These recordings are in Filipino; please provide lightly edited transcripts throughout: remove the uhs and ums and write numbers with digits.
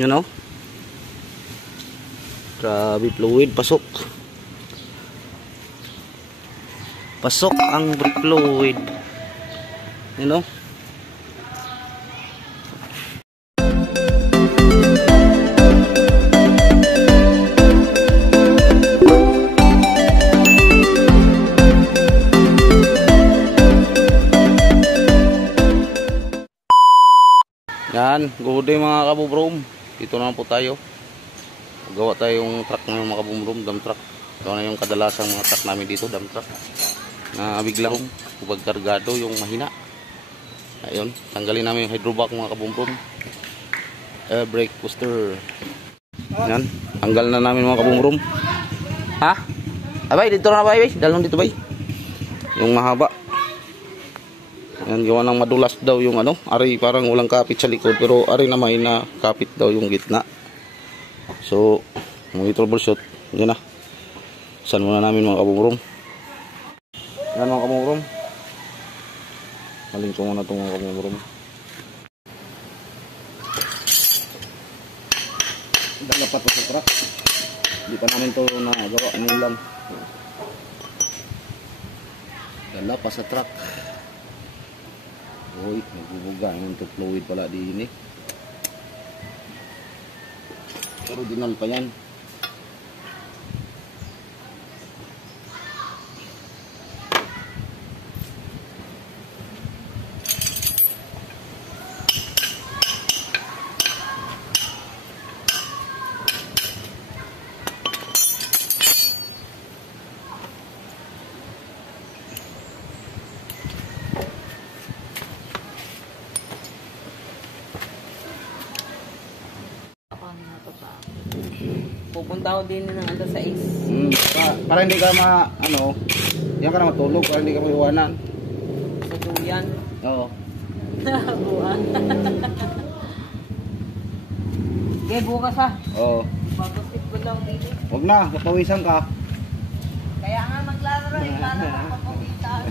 You know? Grabe, fluid, pasok. Pasok ang fluid. You know? Yan, good day mga kabubrom. Dito naman po tayo. Gawa tayong truck ng mga kabubrom, dump truck. Ito na yung kadalasang mga truck namin dito, dump truck. Na bigla kong pagkargado yung mahina. Ayun, tanggalin namin yung hydrovac mga kabubrom. Air brake booster. Yan, tanggal na namin mga kabubrom. Ha? Abay, dito na bay, dalawang dito bay. Yung mahaba. Yan, gawa ng madulas daw yung ano, ari parang walang kapit sa likod, pero ari na may na kapit daw yung gitna. So, mga troubleshoot, yan na. Saan muna namin mga kabumrom. Yan mga kabumrom. Maling ko muna itong mga kabumrom. Dala pa ito sa truck. Hindi pa namin ito nagawa, ano lang. Dala pa sa truck. Uy, nagbubuga yung fluid pala din eh. Original pa yan. Pupunta ako din ng ando sa is. Para hindi ka ano, yan ka na matulog, para hindi ka maiwanan. Sa duyan. Oo. Buwan. Okay, bukas ha. Oo. Basketball lang din eh. Huwag na, kapawisan ka. Kaya nga maglalaro eh, para makapawisan.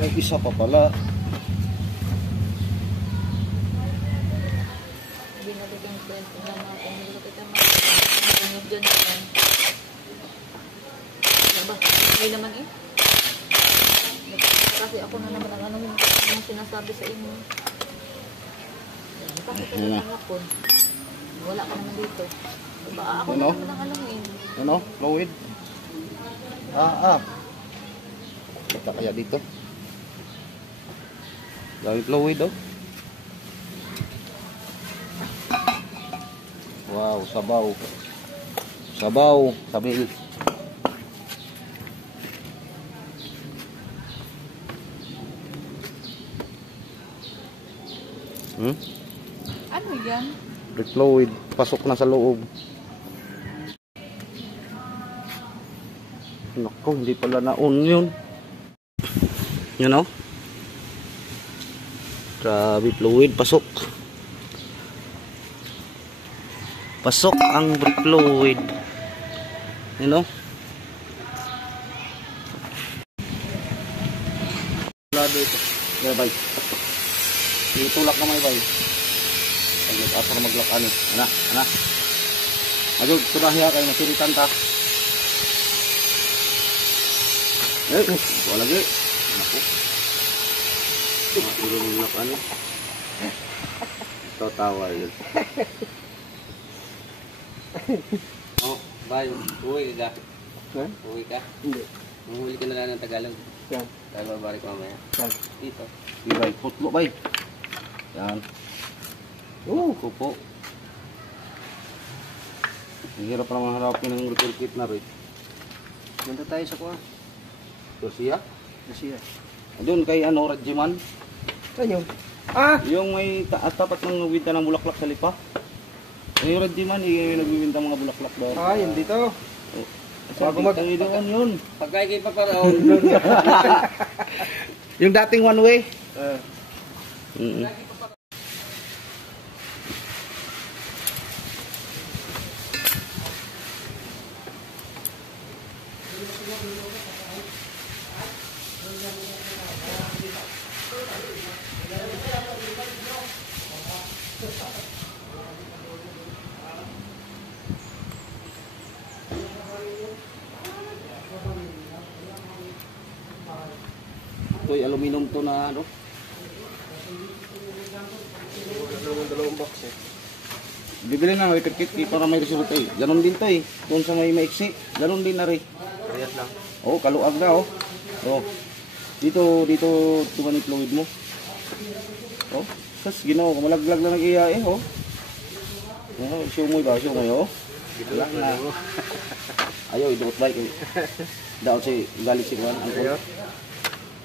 May isa pa pala. Binaligang kwento na mga pumilo kita mga dyan naman. Diba? May naman eh. Kasi ako na naman ang ano yung sinasabi sa inyo. Bakit ako naman ako? Wala ka naman dito. Diba? Ako na naman ang alam eh. Ano? Fluid? Kita kaya dito. Dami fluid oh. Wow, sabaw. Sabaw, sabil. Ano yan? Fluid, pasok na sa loob. Naku, hindi pala na-on yun. You know? Grabe, fluid, pasok. Pasok ang fluid. You know? Lado ito. Kaya bay. Itulak na may bay. Asar maglak ano. Ana. Agad, turahya kayo. Masiritan ta. Wala lagi. Naku. Maglak ano. Ito tawa yun. Oh, bye. Uwi ka. Uwi ka? Hindi. Mahuli ka na lang ng Tagalog. Yan. Dahil babalik mamaya. Yan. Dito. Ibay, putlo bay. Yan. Kupo. Ang hirap naman harapin ng repair kit na rin. Punta tayo sa kuha. Garcia? Garcia. Doon kay ano, Radjiman. Saan yun? Yung may tapat ng nagbibinta ng bulaklak sa lipa. Yung Radjiman, yung nagbibinta mga bulaklak daw. Yun dito. Bago mag-doon yun. Pagkaigay pa paraon. Yung dating one way. Ito'y aluminum to na ano. Dalawang box eh. Bibili na repair kit para may resulta eh. Ganon din to eh. Doon sa may maiksi. Ganon din na rin. Parehas lang. Oh, kaluag na oh. Oh. Dito tuman yung fluid mo. Oh. Tapos ginawa ko. Malaglag na nag-iya eh oh. Oh, siumoy ba? Siumoy oh. Wala na. Ayaw, iduot ba? Daw si galit si Juan. Ayaw.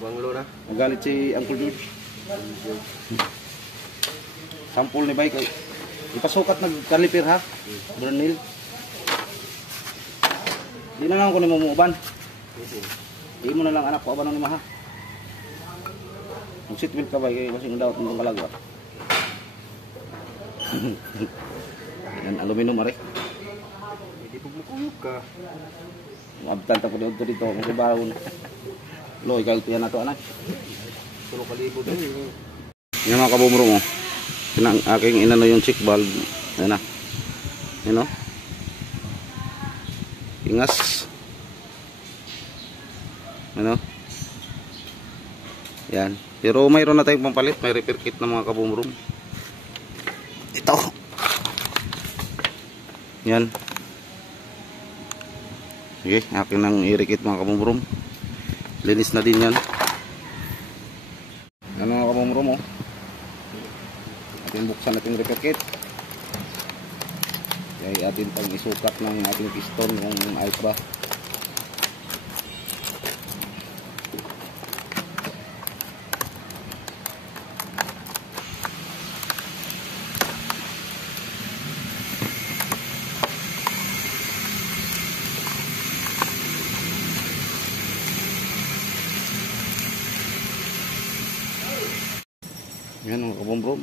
Banglo na. Magalit si Uncle George. Sampul ni bike. Ipasukat nag-caliper ha. Bernil. Di na lang ko ni mamuuban. Di mo na lang anak ko abanong ni maha. Mag-seatbelt ka ba? Kaya masing daw itong kalagwa. Yan, aluminum are. Hindi po makuyog ka. Mabtan ko dito. Kasi baho na. Lo, ikaw ito yan na ito anak. Tulong kalibo doon. Yan mga kabumro mo. Aking inano yung check valve. Ayan na. Yan o. Ingas. Ano? Yan. Pero mayroon na tayong pampalit. May repair kit na mga kabumro. Ito. Yan. Okay. Akin nang i-rekit mga kabumro. Linis na din yan. Ano mga kabumro mo? Atin buksan natin repair kit. Kaya atin pang isukat ng ating piston kung ayos ba. Yan mga kabombrom,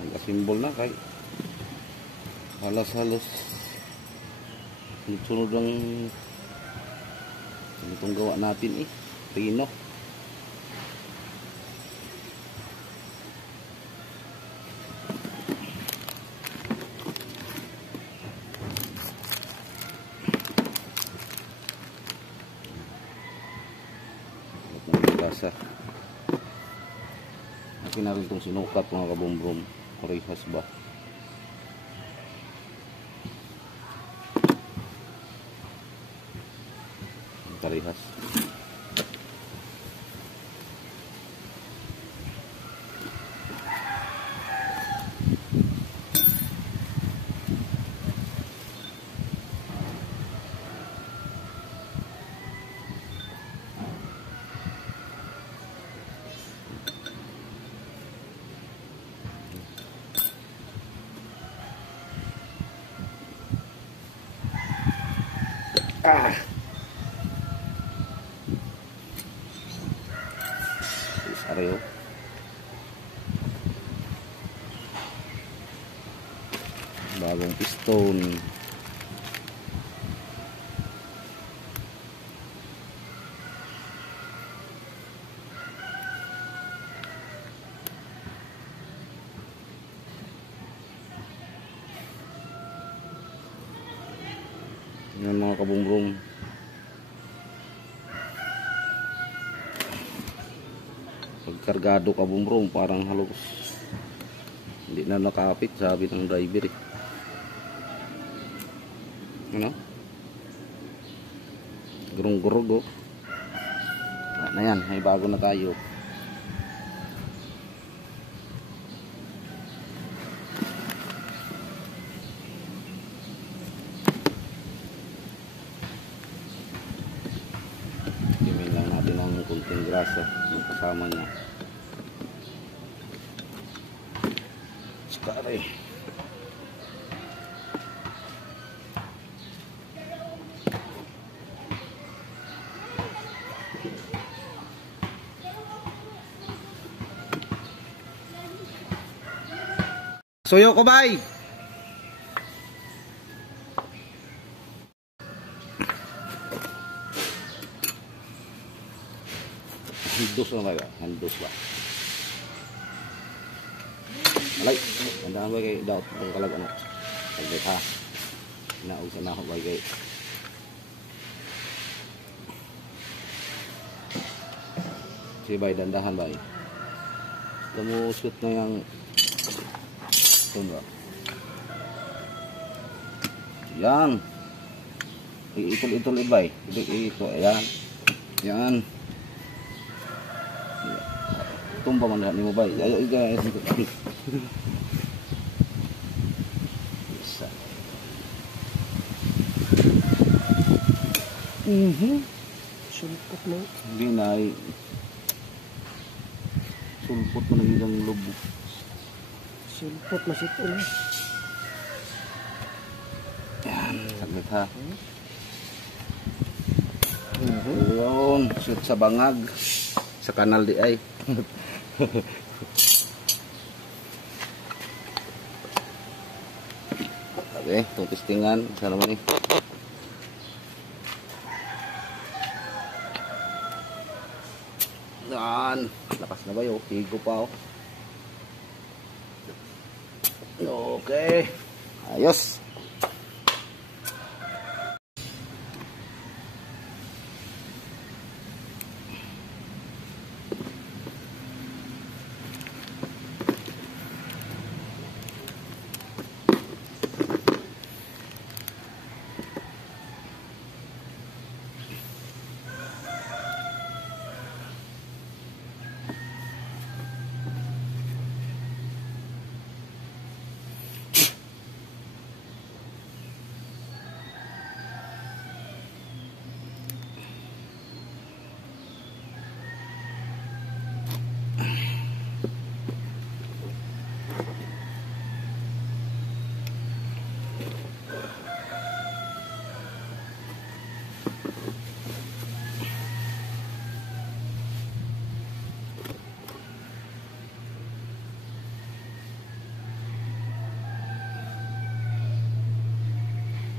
nagkasimbol na kay halos sunod ang itong gawa natin Rino. At akin na rin itong sinukat mga kabombrom. Parehas ba? Parehas. Areo. Bagong piston. Yan mga kabumbrong. Pagkargado kabumbrong parang halos hindi na nakapit, sabi ng driver Ano? Gurong-gurog na yan, may bago na tayo. Imin lang natin ang kunting grasa ng kasama niya. Skare. Suyo ko bay. Handos na ba? Handos ba? Alay, tandaan ba kay daot itong kalag ano? Tagdit ha. Naog sa nahog ba kay. Si bay, dandahan bay. Lumusot na yung tumba. Yan. Iitol-itol bay. Ito, ayan. Yan. Tumba man ni mo bay. Ayo guys. Isa. Sulpot mo. Hindi na ay sulpot mo na ilang lobo. Sulpot masito na. Yan, saglit ha. Yun, shoot sa bangag. Sa kanal di ay. Okay, itong testingan. Saan naman eh? Yan. Lakas na ba yun? Higo pa oh. Okay. Ayos.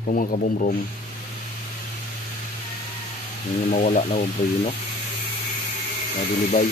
Itong mga kabumrom, hindi mawala na ang preno. Kaya dinibay.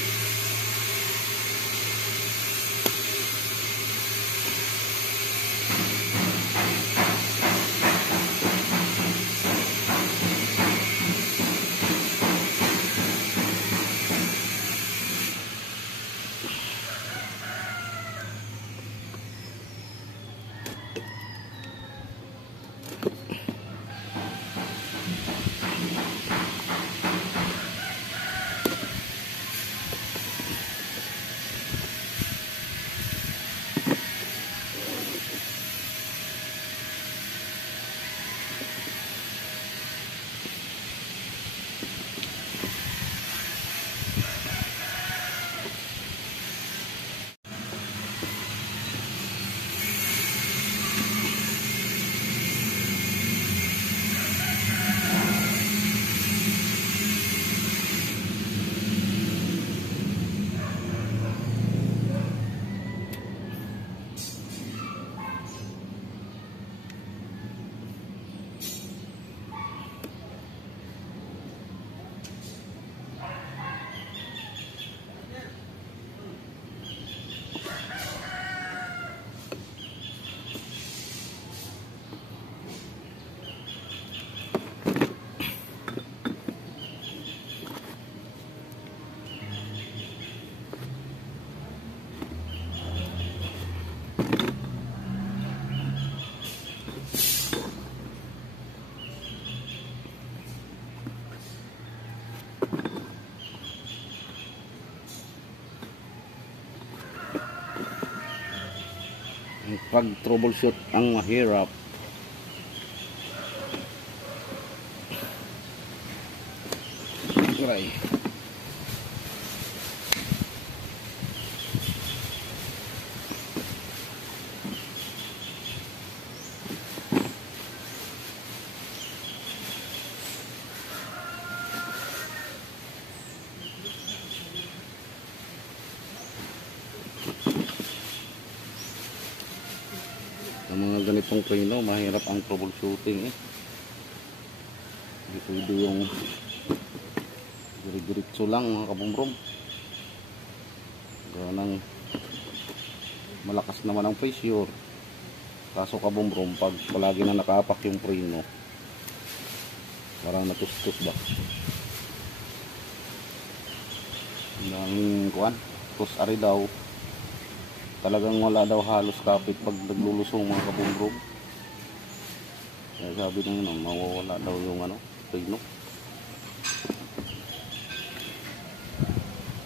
Pag troubleshoot ang mahirap. Aray. Ang mga ganitong preno, mahirap ang troubleshooting eh. Hindi pwede yung diretso lang mga kabumrom. Ganang malakas naman ang pressure. Kaso kabumrom, pag palagi na nakaapak yung preno, parang natustos ba. Ang daming kuwan. Tapos ari daw, talagang wala daw halos kapit pag naglulusong mga kabumbrong. Kaya sabi ng mawawala daw yung pigno.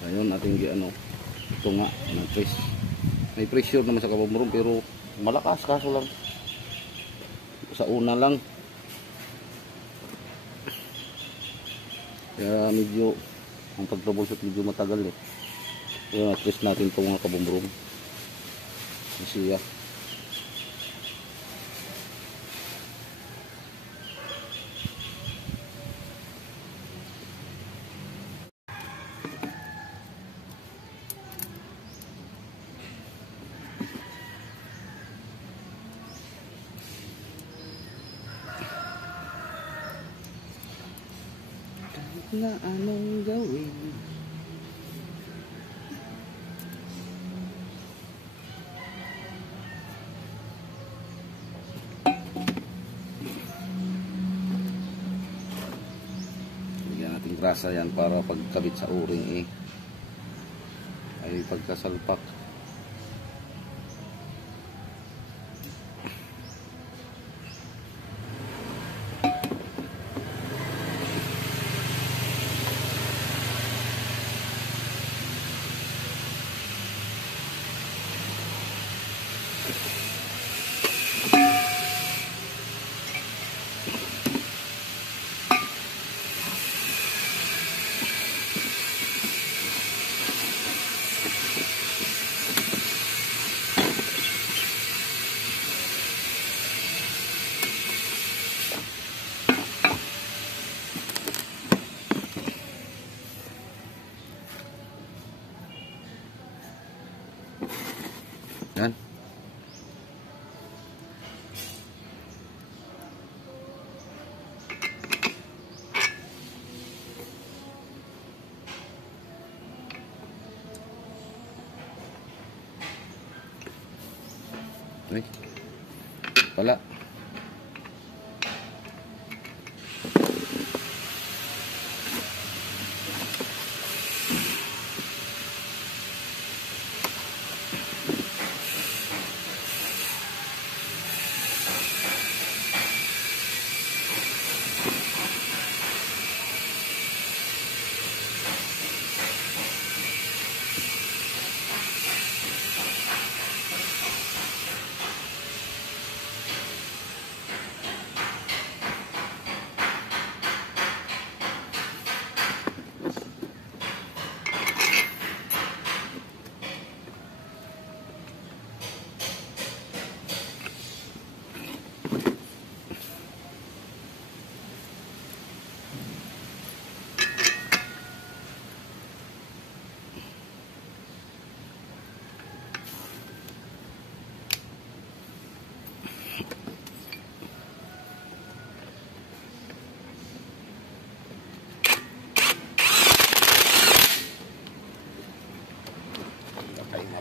Ayun ating ito nga, may pressure naman sa kabumbrong pero malakas, kaso lang sa una lang. Kaya medyo ang pag-troubleshoot medyo matagal eh. Kaya at-test natin itong mga kabumbrong. Siya. Na anong gawin? Bigyan natin grasa yan para pagkabit sa uring ay pagkasalpak. Yan. Ay. Pala.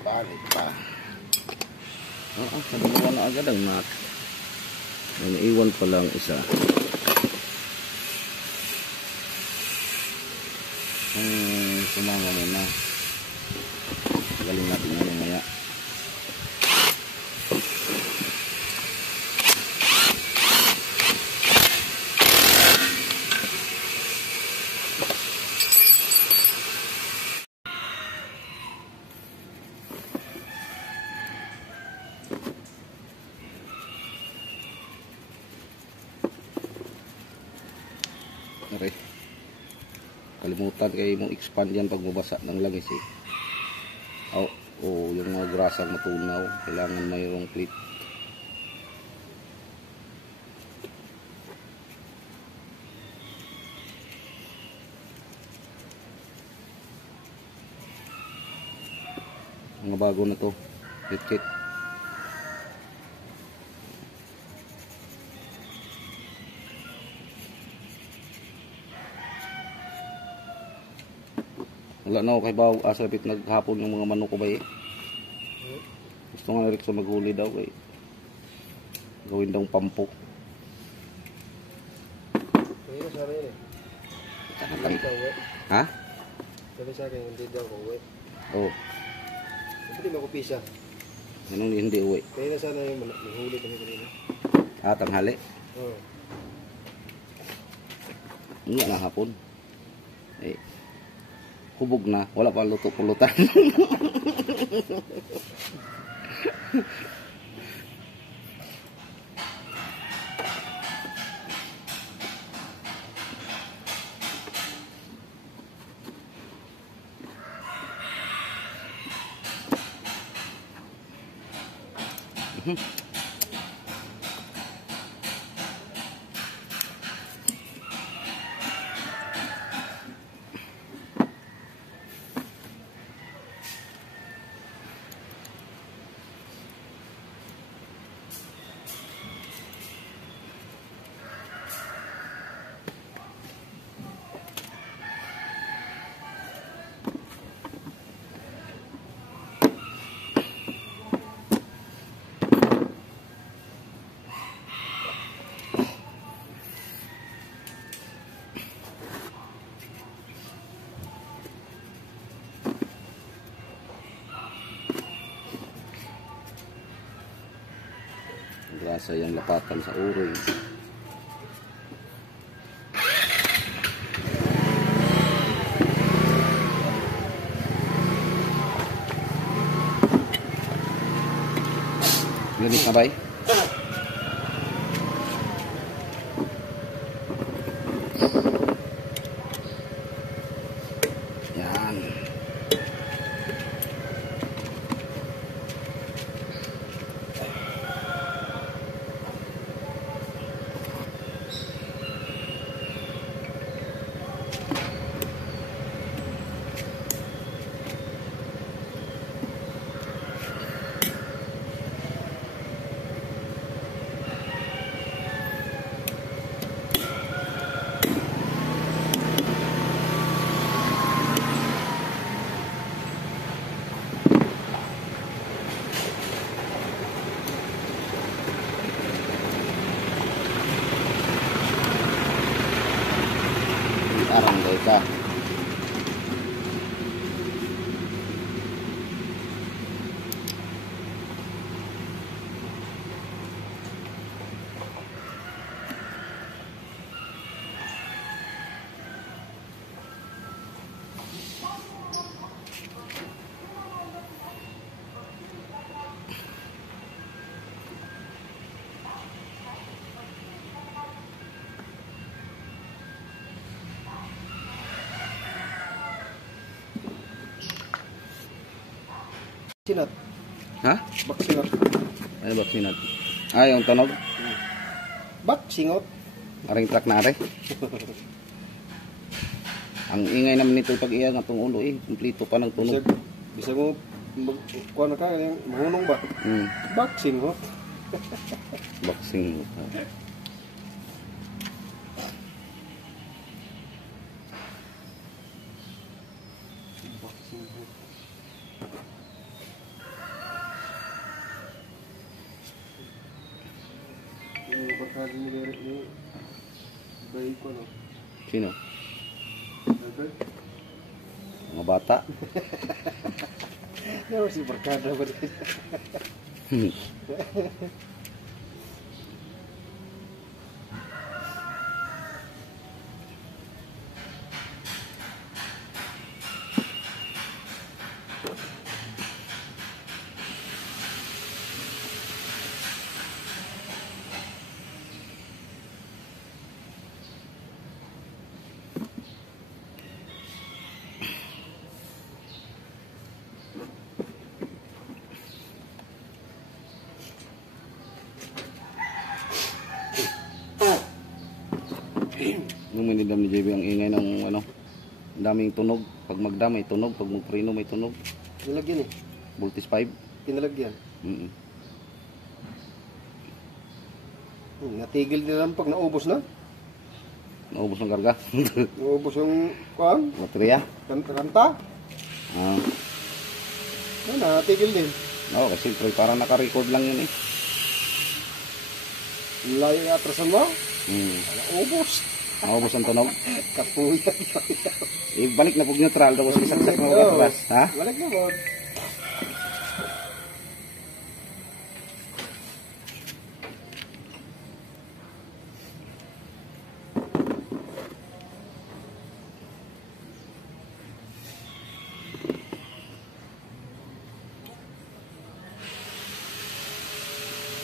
Balik pa. Oo, nagagawa na agad ang nut. May naiwan pa lang isa. Sumama muna. Galing natin yan mamaya. Okay. Kalimutan kayo mong expand yan pag mabasa ng langis eh. Yung mga grasang matunaw, kailangan mayroong clip. Mga bago na to, kit. Wala na ako kay Baw, asapit naghapon yung mga manok ko ba eh. Gusto nga Eric sa maghuli daw eh. Gawin daw pampok. Ha? Sabi sa akin, hindi daw ako uwi. Oh, Hindi makupisa. anong hindi uwi? Kaya na sana yung mahuli kami kanina. Tanghali. Oo. Hindi na hapon. Eh, hubog na. Wala pa luto-pulutan. Grasa yung lapatan sa uroy. Linis na bay? Yan. Arang ka. Sinat. Ha? Baksingot. Ano ba sinat? Ah, yung tunog? Baksingot. Aring truck na are. Ang ingay naman nito pag iya ng ulo eh. Kumplito pa ng tunog. Bisa mo kuha na ka, mahunong ba? Baksingot. Boxing. Yung barkada ni Derek ni bayi ko, no? Sino? Derek? Mga bata. Ano si barkada ba din? Nung minidam ni JB ang ingay ng ano, ang daming tunog. Pag magdam may tunog, pag magpreno may tunog. Nilagyan eh. Voltage 5. Pinalagyan. Mm. Natigil din lang pag naubos na. Naubos ng karga. Naubos yung kuhan, Baterya. kanta. Ah, Natigil din. oo, kasi parang naka-record lang yun eh. Layo yung atrasan mo. Mm. Naubos. Maubos ang tunog. Kapuyan. Ibalik na pag neutral tapos isaksak na pagkatras. Ha? Balik na mo.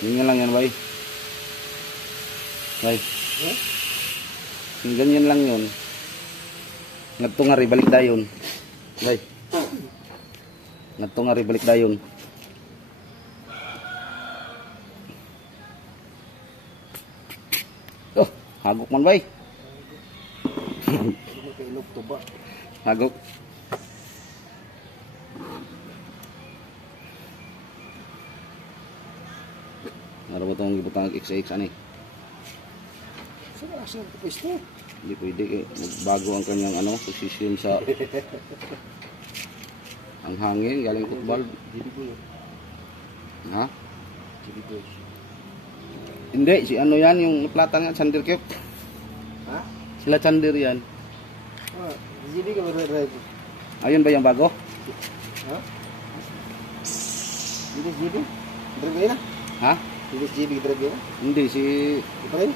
Ganyan lang yan, bay. Bay. Ganyan lang yun. Ngadto nga rin, balik dayon. Bay. Ngadto nga rin, balik dayon. Oh, hagok man, bay. Kailog to ba? Hagok. Ano ba itong ibutang XX ani? Saan na siya pwesto? Hindi pwede eh. Magbago ang kanyang ano, position sa ang hangin, galing football. Ha? Hindi, si ano yan, yung plata nga, Chander Cute. Ha? Sila Chander yan. Ah, GB ka ba drive? Ayun ba yung bago? Ha? GB? Drive ba yun? Ha? GB drive yun? Hindi, si Ito rin?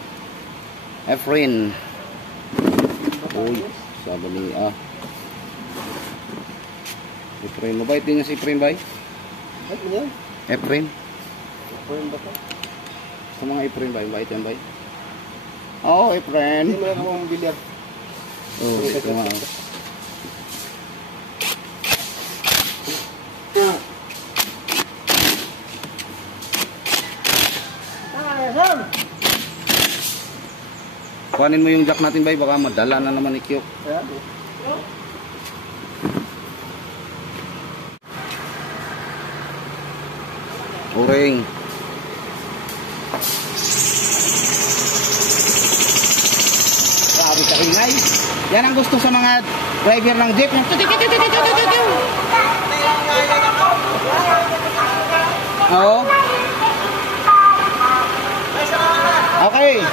Efren. Uy, sabi ni Efren. Mabait din nga si Efren, bay? Ay, ano yan? Efren. Friend ba ka? Sa mga Efren, bay? Mabait yan, bay? Oo, Efren. Hindi mo lang akong bilyar. Oo, ito nga. Kuhanin mo yung jack natin, bay. Baka madala na naman ni Kyok. Kaya? Uring. Grabe ka ingay. Yan ang gusto sa mga driver ng jeep. Oo. Okay.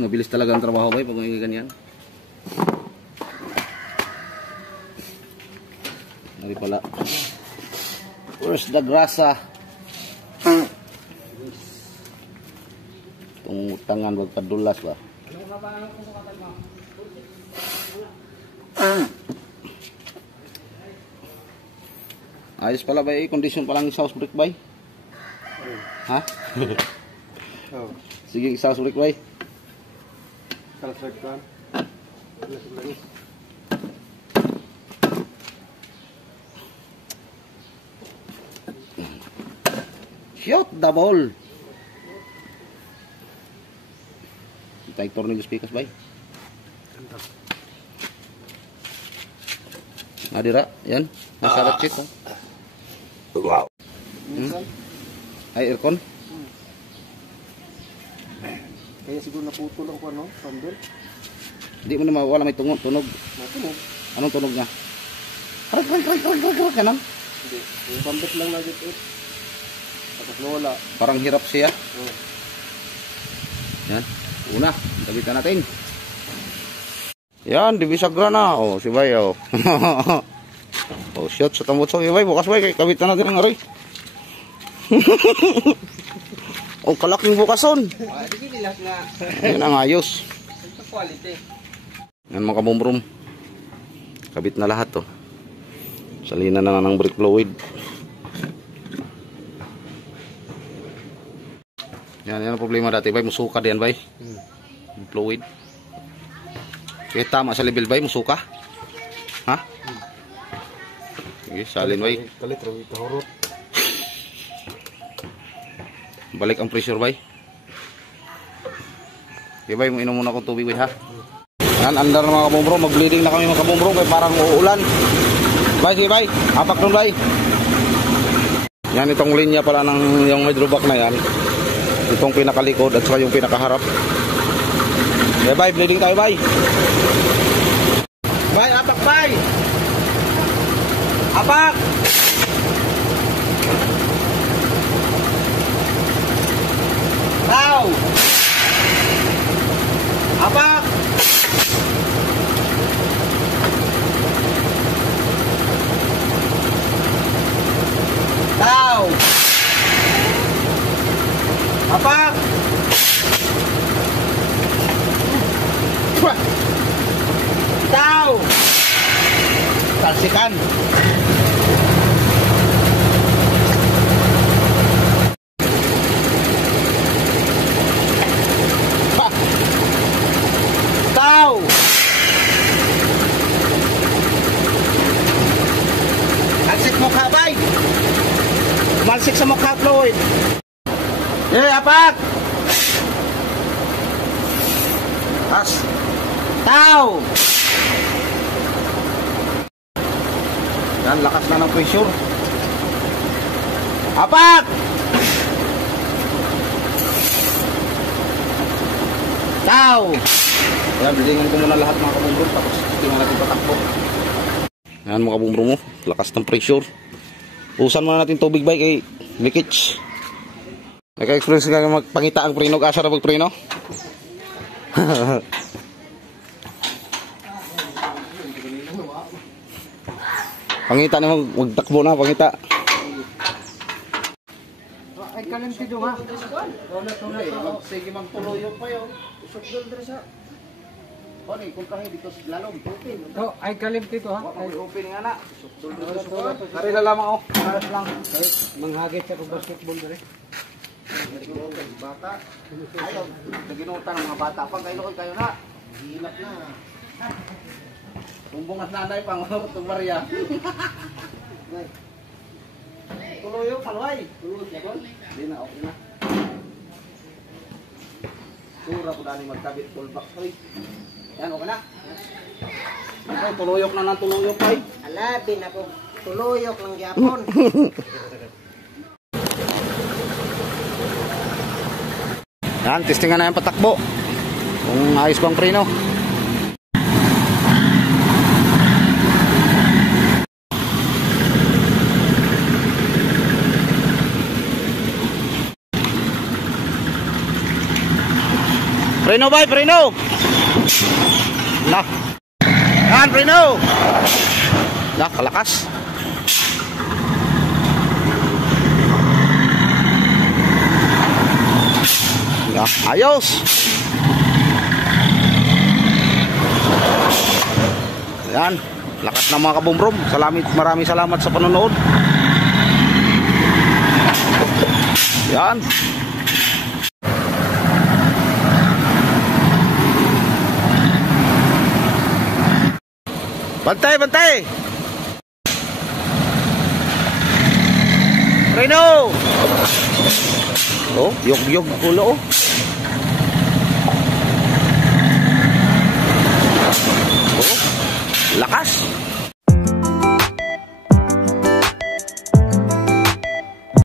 Mabilis talaga ang trabaho, bay, pag may ganyan. Nari pala. Where's the grasa? Itong tangan, wag kadulas ba? Ayos pala, bay. Condition pa lang yung exhaust brake, bay. Ha? Oo. Sige, exhaust brake, bay. Kalsag ka. Lagi. Shoot the ball. Tayo tornilyo speakers, bay. Nadira, yan. Nasa ratchet, ha? Wow. Minsan, Ay, aircon. kaya siguro naputol ako ano, thunder. Hindi mo na mawala, may tunog. Natunog. Anong tunog niya? Kanan. Hindi. Yung pambit lang na dito. Tapos nawala. Parang hirap siya. Oo. Yan. Una, kabitan natin. Yan, dibisagra na. Oh, si Bay, oh. Oh, shot sa tambot sa Bay. Bukas, Bay, kabitan natin ang aray. Oh, kalaking bukason. Yan ang ayos. Yan mga kabumrum. Kabit na lahat, to. Salina na ng brake fluid. Yan ang problema dati, bay. Musuka diyan, bay. Fluid. Kaya tama sa level, bay. Musuka. Ha? Sige, salin, bay. Kalit, rawi kahurot. Balik ang pressure, bay. Okay, bay. Inom muna akong tubig, bay, ha? Yan, andar na mga kabumbro. Mag-bleeding na kami, mga kabumbro. Bay, parang uulan. Bay, sige, bay. Apak nun, bay. Yan, itong linya pala ng yung hydrovac na yan. Itong pinakalikod at saka yung pinakaharap. Okay, bay. Bleeding tayo, bay. Bay, apak, bay! Apak! Tao! Apak! Tao! Apak! Tao! Talsikan! Tao! Talsik mukha, bay! Malsik sa mukha, Floyd! Apak! As! Tao! Yan, lakas na ng pressure. Apak! Tao! Ayan, bilingan ko muna lahat mga kabumbrum, tapos tingnan natin patakbo. Ayan mga kabumbrum mo, lakas ng pressure. Usan muna natin tubig bay kay Mikich. Naka-experience ka magpangita ang preno, asa na magpreno? Pangita na magtakbo na, pangita. Ay kalimtido ha. Sige magtuloy pa yun. Usok doon dito sa. Ano eh, kung kahit dito sa lalong. Oh, ay kalimtido ha. Ay open nga na. Usok doon dito sa. Karila lamang ako. Karat lang. Manghagit sa basketball dere. Bata. Ayaw. Naginutan ng mga bata. Pag kayo na. Hilap na. Tumbong at nanay pang itong Maria. Tuloy yung paluay. Tuloy yung hindi na, okay na. Sura ko dani magkabit full box. Yan, okay na. Ay, tuluyok na ng tuluyok ay. Alabin ako. Tuluyok ng gyapon. Yan, testingan na yung patakbo. Kung ayos bang preno. Preno bay, preno. Nah. Yan, preno. Nah, kalakas. Nah, ayos. Yan, lakas ng mga kabumbrum. Maraming salamat sa panonood. Yan. Bantay, bantay. Reno. Oh, yog-yog ulo. Oh, lakas.